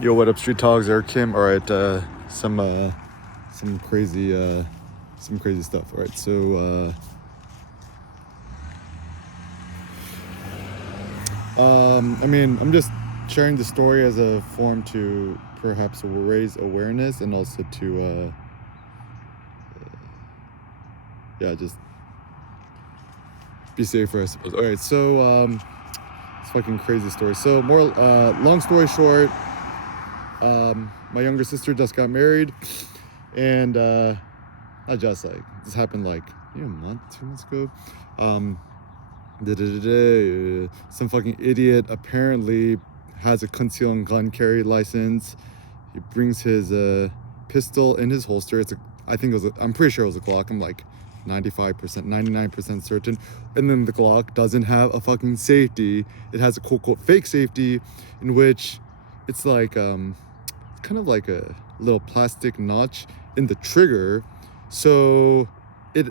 Yo, what up, street dogs? Eric Kim. All right, some crazy stuff. All right, so I'm just sharing the story as a form to perhaps raise awareness and also to just be safer, I suppose. All right, so it's fucking crazy story. So more long story short. My younger sister just got married, and not just like this happened like a month, 2 months ago. Some fucking idiot apparently has a concealed gun carry license. He brings his pistol in his holster. I'm pretty sure it was a Glock. I'm like 95%, 99% certain. And then the Glock doesn't have a fucking safety. It has a quote fake safety, in which it's like kind of like a little plastic notch in the trigger, so it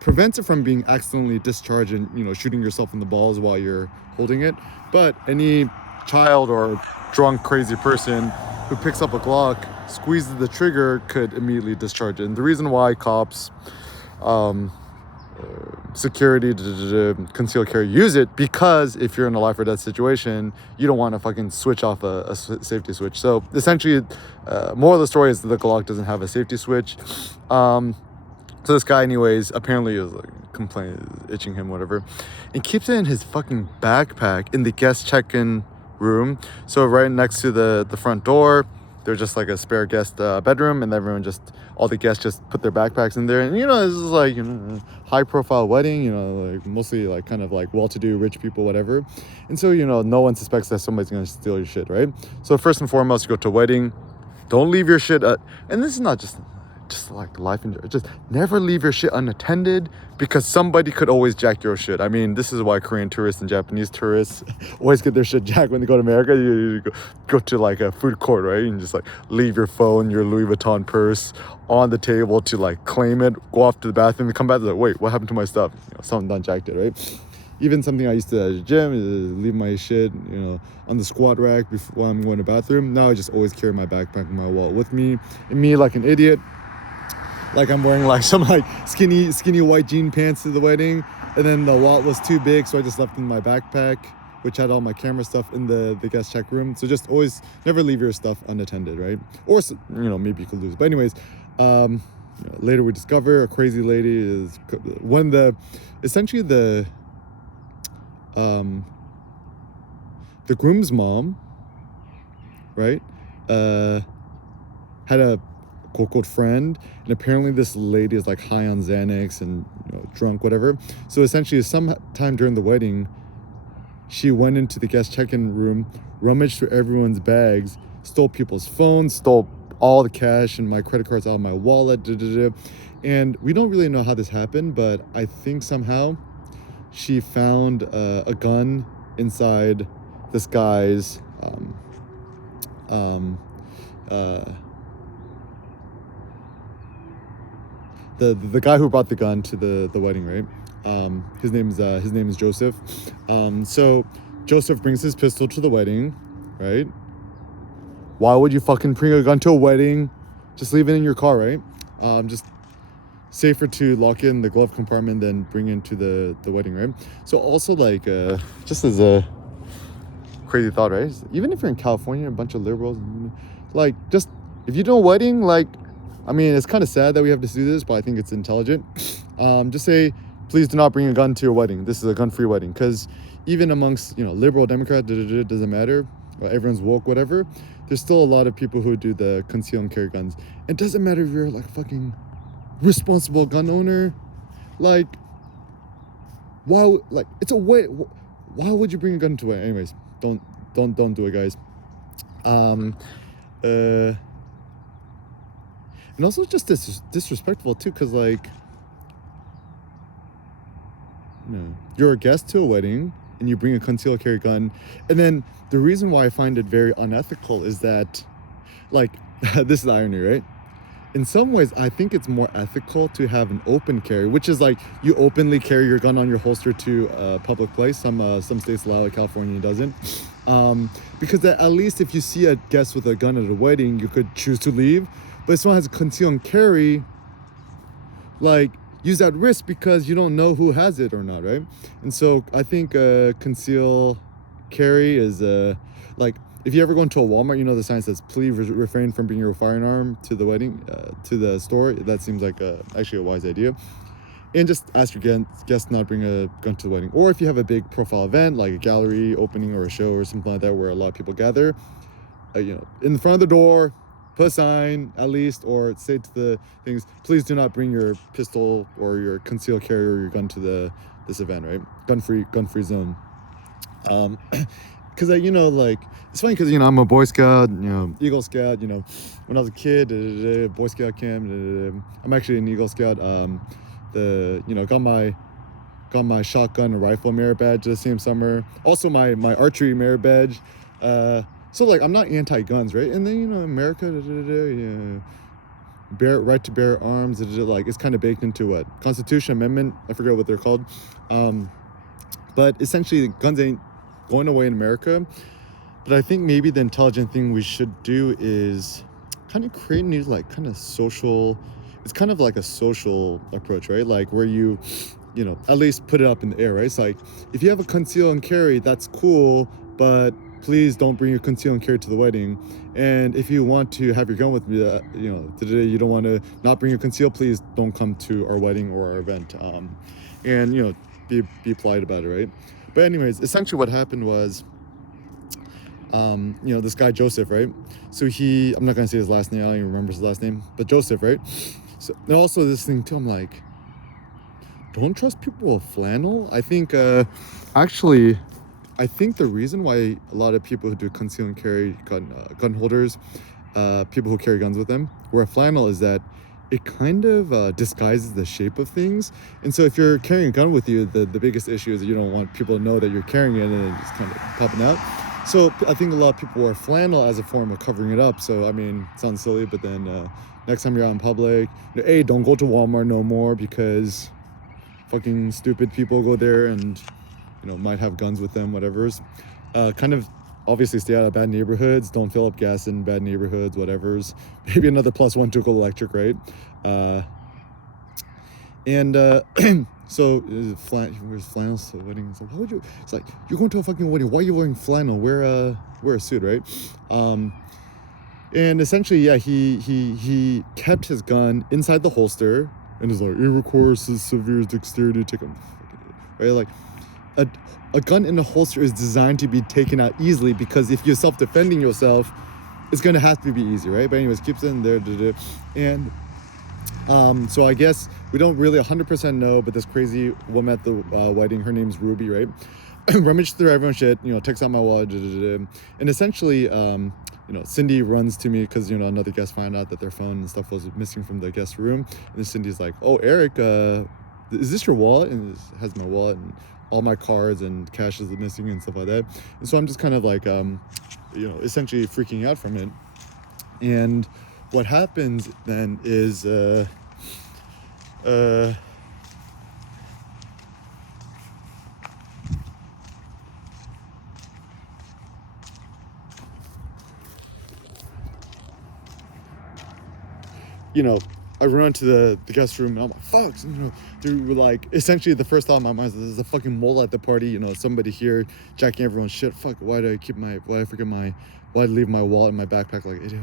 prevents it from being accidentally discharged and shooting yourself in the balls while you're holding it. But any child or drunk crazy person who picks up a Glock, squeezes the trigger, could immediately discharge it. And the reason why cops, security, conceal carry use it, because if you're in a life or death situation, you don't want to fucking switch off a safety switch. So essentially, more of the story is that the Glock doesn't have a safety switch. So this guy, anyways, apparently is like complaining, itching him, whatever, and keeps it in his fucking backpack in the guest check-in room. So right next to the front door, there's just like a spare guest bedroom, and all the guests just put their backpacks in there. And this is like high profile wedding, like mostly like kind of like well-to-do rich people, whatever. And so no one suspects that somebody's gonna steal your shit, right? So first and foremost, you go to a wedding, don't leave your shit and this is not just like life in general. Just never leave your shit unattended, because somebody could always jack your shit. I mean, this is why Korean tourists and Japanese tourists always get their shit jacked when they go to America. You go to like a food court, right? And just like leave your phone, your Louis Vuitton purse on the table to like claim it, go off to the bathroom, and come back, like, wait, what happened to my stuff? Someone done jacked it, right? Even something I used to do at the gym is leave my shit, on the squat rack before I'm going to the bathroom. Now I just always carry my backpack and my wallet with me. And me, like an idiot, like I'm wearing like some like skinny white jean pants to the wedding, and then the wallet was too big, so I just left it in my backpack, which had all my camera stuff in the guest check room. So just always never leave your stuff unattended, right? Or maybe you could lose. But anyways, later we discover a crazy lady is essentially the groom's mom, right? Had a quote friend, and apparently this lady is like high on Xanax and drunk, whatever. So essentially, sometime during the wedding, she went into the guest check-in room, rummaged through everyone's bags, stole people's phones, stole all the cash and my credit cards out of my wallet, and we don't really know how this happened, but I think somehow she found a gun inside this guy's the guy who brought the gun to the wedding, right? His name is Joseph. So Joseph brings his pistol to the wedding, right? Why would you fucking bring a gun to a wedding? Just leave it in your car, right? Just safer to lock it in the glove compartment than bring it into the wedding, right? So also like just as a crazy thought, right? Even if you're in California, a bunch of liberals, like, just if you do a wedding, like, I mean, it's kind of sad that we have to do this, but I think it's intelligent. Just say, please do not bring a gun to your wedding. This is a gun-free wedding. Because even amongst, liberal, Democrat, doesn't matter. Everyone's woke, whatever. There's still a lot of people who do the conceal and carry guns. It doesn't matter if you're like a fucking responsible gun owner. Like, why? Like, it's a way. Why would you bring a gun to it? Anyways, don't do it, guys. And also just disrespectful too, because like, you're a guest to a wedding and you bring a concealed carry gun, and then the reason why I find it very unethical is that, like, this is the irony, right? In some ways, I think it's more ethical to have an open carry, which is like you openly carry your gun on your holster to a public place. Some states allow it, California doesn't. Because at least if you see a guest with a gun at a wedding, you could choose to leave. But if someone has a conceal and carry, like, use that risk because you don't know who has it or not, right? And so I think conceal carry is like, if you ever go into a Walmart, you know the sign says please refrain from bringing your firearm to the wedding, to the store. That seems like actually a wise idea. And just ask your guests not to bring a gun to the wedding. Or if you have a big profile event like a gallery opening or a show or something like that where a lot of people gather, in the front of the door, put a sign at least, or say to the things, please do not bring your pistol or your concealed carry or your gun to this event, right? Gun free zone. Because like, it's funny because I'm a Boy Scout, Eagle Scout. When I was a kid, Boy Scout camp. I'm actually an Eagle Scout. Got my shotgun and rifle merit badge the same summer. Also my archery merit badge. So like, I'm not anti-guns, right? And then America, right to bear arms. Like, it's kind of baked into what Constitution Amendment. I forget what they're called. But essentially, guns ain't going away in America. But I think maybe the intelligent thing we should do is kind of create new, like, kind of social. It's kind of like a social approach, right? Like, where you at least put it up in the air, right? It's like, if you have a conceal and carry, that's cool, but please don't bring your conceal and carry to the wedding. And if you want to have your gun with me, today you don't want to not bring your conceal, please don't come to our wedding or our event. And be polite about it, right? But anyways, essentially what happened was, this guy Joseph, right? So I'm not gonna say his last name, I don't even remember his last name, but Joseph, right? So also this thing too, I'm like, don't trust people with flannel. I think I think the reason why a lot of people who do conceal and carry gun holders, people who carry guns with them, wear flannel is that it kind of disguises the shape of things. And so if you're carrying a gun with you, the biggest issue is you don't want people to know that you're carrying it and it's kind of popping out. So I think a lot of people wear flannel as a form of covering it up. So, I mean, it sounds silly, but then next time you're out in public, don't go to Walmart no more because fucking stupid people go there and, might have guns with them, whatever's. Kind of obviously stay out of bad neighborhoods. Don't fill up gas in bad neighborhoods, whatever's. Maybe another +1 to go electric, right? So where's flannel? So wedding. So why would you? It's like, you're going to a fucking wedding. Why are you wearing flannel? Wear a suit, right? And essentially, yeah, he kept his gun inside the holster and is like, it requires severe dexterity to take him, right? Like, a gun in a holster is designed to be taken out easily because if you're self-defending yourself, it's gonna have to be easy, right? But anyways, keeps it in there, and so I guess we don't really 100% know, but this crazy woman at the wedding, her name's Ruby, right? Rummaged through everyone's shit, takes out my wallet, and essentially, Cindy runs to me because another guest found out that their phone and stuff was missing from the guest room, and then Cindy's like, "Oh, Eric, is this your wallet?" And it has my wallet and all my cards and cash is missing and stuff like that. And so I'm just kind of like, essentially freaking out from it. And what happens then is, I run to the guest room and I'm like, fuck, they're like, essentially the first thought in my mind is there's a fucking mole at the party, somebody here jacking everyone's shit. Fuck, why did I leave my wallet in my backpack like idiot?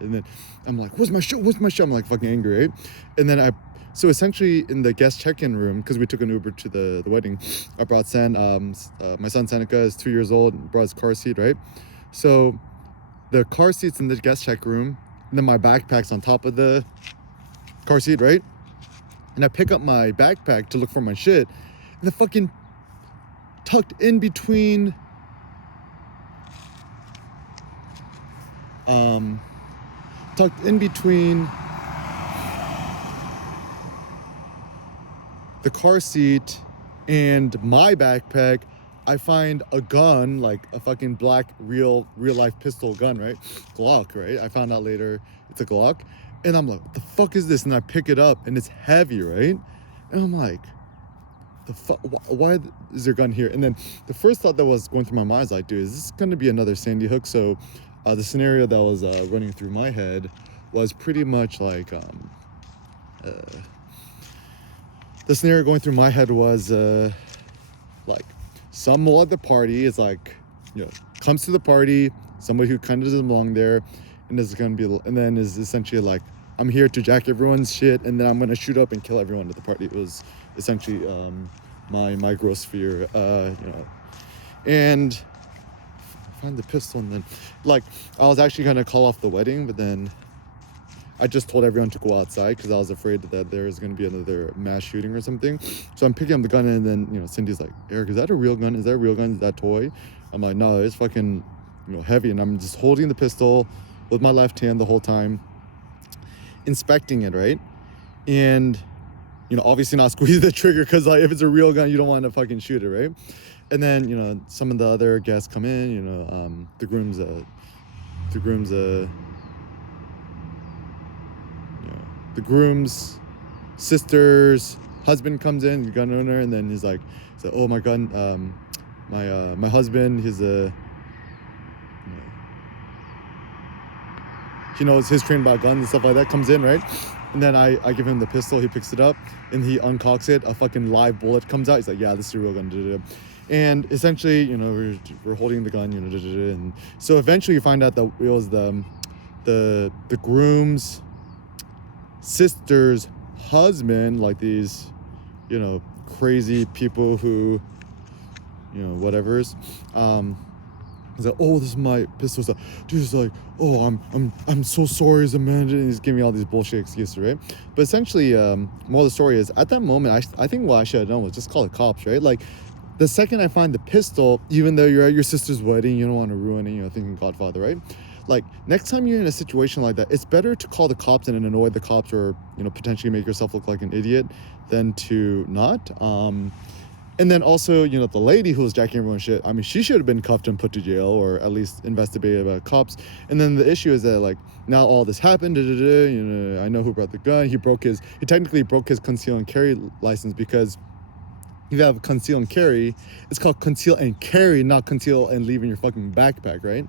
And then I'm like, where's my shit? I'm like fucking angry, right? And then so essentially in the guest check-in room, because we took an Uber to the wedding, I brought my son Seneca is 2 years old, brought his car seat, right? So the car seat's in the guest check room, and then my backpack's on top of the car seat, right? And I pick up my backpack to look for my shit, and the fucking tucked in between the car seat and my backpack, I find a gun, like a fucking black real life pistol gun, right? Glock, right? I found out later it's a Glock. And I'm like, what the fuck is this? And I pick it up and it's heavy, right? And I'm like, the fuck? Why is there a gun here? And then the first thought that was going through my mind is like, dude, is this going to be another Sandy Hook? So the scenario that was running through my head was pretty much like, the scenario going through my head was like someone at the party is like, comes to the party, somebody who kind of doesn't belong there, and is going to be, and then is essentially like, I'm here to jack everyone's shit, and then I'm going to shoot up and kill everyone at the party. It was essentially my gross fear, and find the pistol, and then like I was actually going to call off the wedding, but then I just told everyone to go outside because I was afraid that there was going to be another mass shooting or something. So I'm picking up the gun, and then Cindy's like, Eric, is that a real gun? Is that a real gun? Is that toy? I'm like, no, it's fucking heavy, and I'm just holding the pistol with my left hand the whole time, inspecting it, right? And obviously not squeeze the trigger because like if it's a real gun, you don't want to fucking shoot it, right? And then some of the other guests come in, the groom's sister's husband comes in, the gun owner, and then he's like, oh, my gun, my husband, he's he knows his training about guns and stuff like that, comes in, right? And then I give him the pistol, he picks it up, and he uncocks it, a fucking live bullet comes out, he's like, yeah, this is a real gun, and essentially, we're holding the gun, and so eventually you find out that it was the groom's sister's husband, like these crazy people who whatever's he's like, oh, this is my pistol stuff. Dude's like, oh, I'm so sorry as a man, and he's giving me all these bullshit excuses, right? But essentially, more of the story is, at that moment, I think what I should have done was just call the cops, right? Like, the second I find the pistol, even though you're at your sister's wedding, you don't want to ruin it, thinking Godfather, right? Like, next time you're in a situation like that, it's better to call the cops and annoy the cops, or potentially make yourself look like an idiot, than to not. And then also, the lady who was jacking everyone's shit, I mean, she should have been cuffed and put to jail, or at least investigated by cops. And then the issue is that, like, now all this happened, I know who brought the gun. He technically broke his conceal and carry license, because if you have conceal and carry, it's called conceal and carry, not conceal and leave in your fucking backpack, right?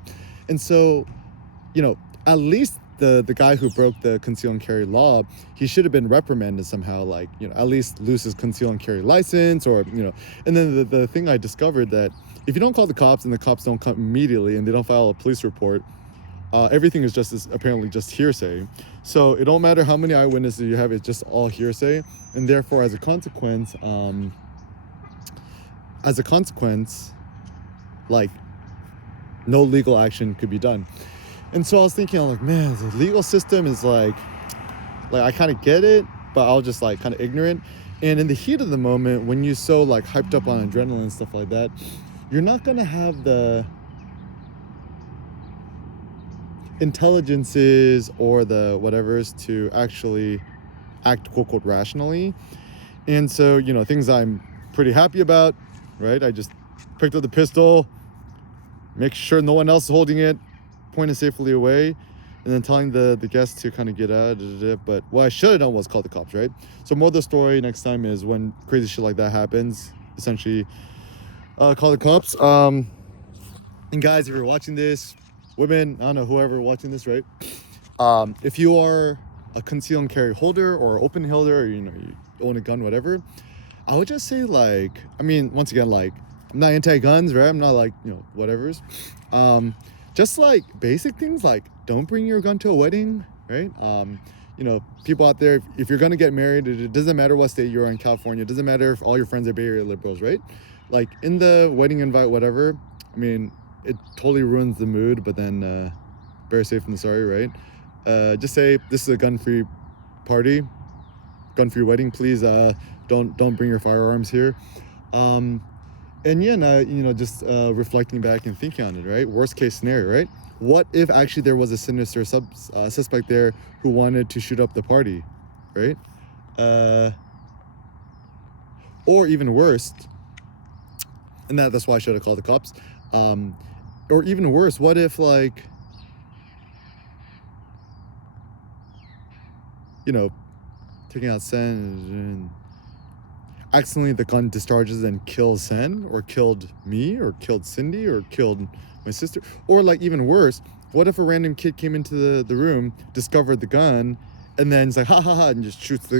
And so, at least the guy who broke the conceal and carry law, he should have been reprimanded somehow, like, at least lose his conceal and carry license, or, and then the thing I discovered, that if you don't call the cops and the cops don't come immediately and they don't file a police report, everything is apparently just hearsay. So it don't matter how many eyewitnesses you have, it's just all hearsay. And therefore, as a consequence, like, no legal action could be done. And so I was thinking, I'm like, man, the legal system is like I kind of get it, but I was just like kind of ignorant. And in the heat of the moment, when you're so like hyped up on adrenaline and stuff like that, you're not gonna have the intelligences or the whatevers to actually act quote unquote rationally. And so, things I'm pretty happy about, right? I just picked up the pistol, make sure no one else is holding it, point it safely away, and then telling the guests to kind of get out. But what I should have done was call the cops, right? So more of the story next time is, when crazy shit like that happens, essentially call the cops. And guys, if you're watching this, women, I don't know, whoever watching this, right? If you are a conceal and carry holder or open holder, or you own a gun, whatever, I would just say, like, I mean, once again, like, I'm not anti-guns, right? I'm not like, whatever's. Just like basic things, like, don't bring your gun to a wedding, right? People out there, if you're gonna get married, it doesn't matter what state you're in, California, it doesn't matter if all your friends are Bay Area liberals, right? Like, in the wedding invite, whatever, I mean, it totally ruins the mood, but then better safe than sorry, right? Just say, this is a gun-free party, gun-free wedding, please don't bring your firearms here. And yeah, just reflecting back and thinking on it, right? Worst case scenario, right? What if actually there was a sinister suspect there who wanted to shoot up the party, right? Or even worse, and that's why I should have called the cops. Or even worse, what if, like, taking out scent, and accidentally the gun discharges and kills Sen, or killed me, or killed Cindy, or killed my sister, or like even worse, what if a random kid came into the room, discovered the gun, and then it's like ha ha ha and just shoots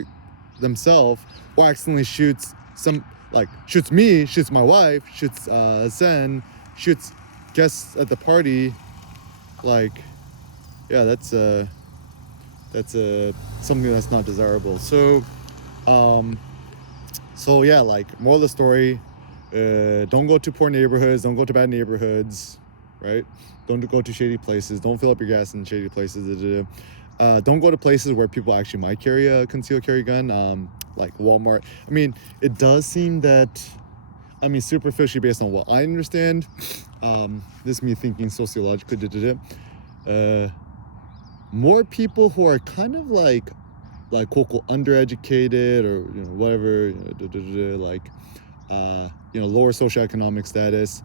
themselves, or accidentally shoots shoots me, shoots my wife, shoots Sen, shoots guests at the party. Like, yeah, that's something that's not desirable. So yeah, like, moral of the story, don't go to poor neighborhoods, don't go to bad neighborhoods, right? Don't go to shady places, don't fill up your gas in shady places. Don't go to places where people actually might carry a concealed carry gun, like Walmart. I mean, it does seem that, I mean, superficially, based on what I understand, this is me thinking sociologically, more people who are kind of like quote unquote undereducated, or whatever, lower socioeconomic status,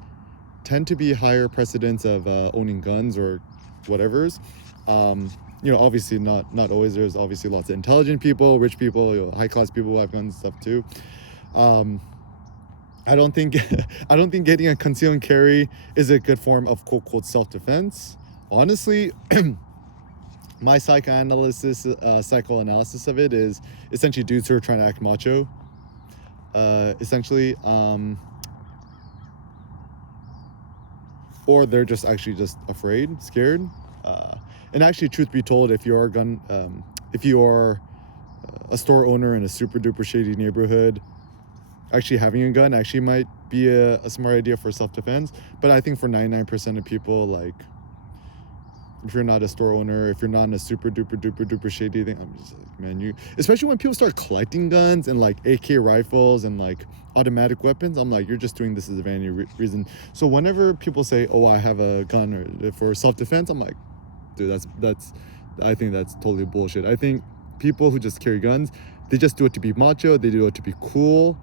tend to be higher precedents of owning guns or whatever's. Obviously not always. There's obviously lots of intelligent people, rich people, high class people who have guns and stuff too. I don't think getting a conceal and carry is a good form of quote unquote self-defense. Honestly, my psychoanalysis of it is essentially dudes who are trying to act macho. Essentially, or they're just actually just afraid, scared. And actually, truth be told, if you are a store owner in a super duper shady neighborhood, actually having a gun actually might be a smart idea for self-defense. But I think for 99% of people, like, if you're not a store owner, if you're not in a super duper duper duper shady thing, I'm just like, man, especially when people start collecting guns and like AK rifles and like automatic weapons, I'm like, you're just doing this as a vanity reason. So whenever people say, oh, I have a gun or for self-defense, I'm like, dude, I think that's totally bullshit. I think people who just carry guns, they just do it to be macho, they do it to be cool.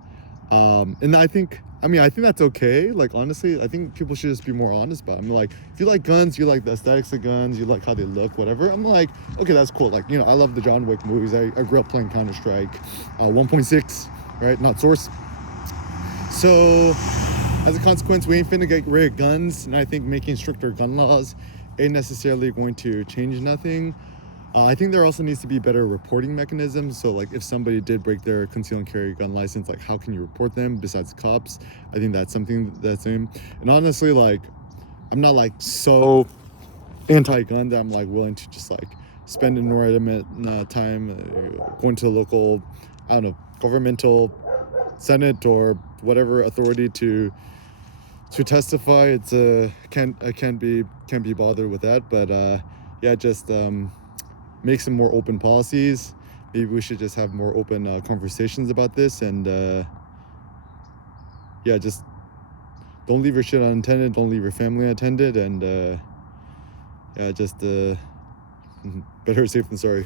And I think that's okay. Like, honestly, I think people should just be more honest about it. I'm like, if you like guns, you like the aesthetics of guns, you like how they look, whatever, I'm like, okay, that's cool. Like, I love the John Wick movies. I grew up playing Counter-Strike 1.6, right? Not Source. So as a consequence, we ain't finna get rid of guns. And I think making stricter gun laws ain't necessarily going to change nothing. I think there also needs to be better reporting mechanisms. So like, if somebody did break their conceal and carry gun license, like, how can you report them besides cops? I think that's something that's in. And honestly, like, I'm not like so anti-gun that I'm like willing to just like spend an inordinate time going to the local, I don't know, governmental senate or whatever authority to testify. It's I can't be bothered with that. But yeah, just make some more open policies. Maybe we should just have more open conversations about this. And yeah, just don't leave your shit unattended. Don't leave your family unattended. And yeah, just better safe than sorry.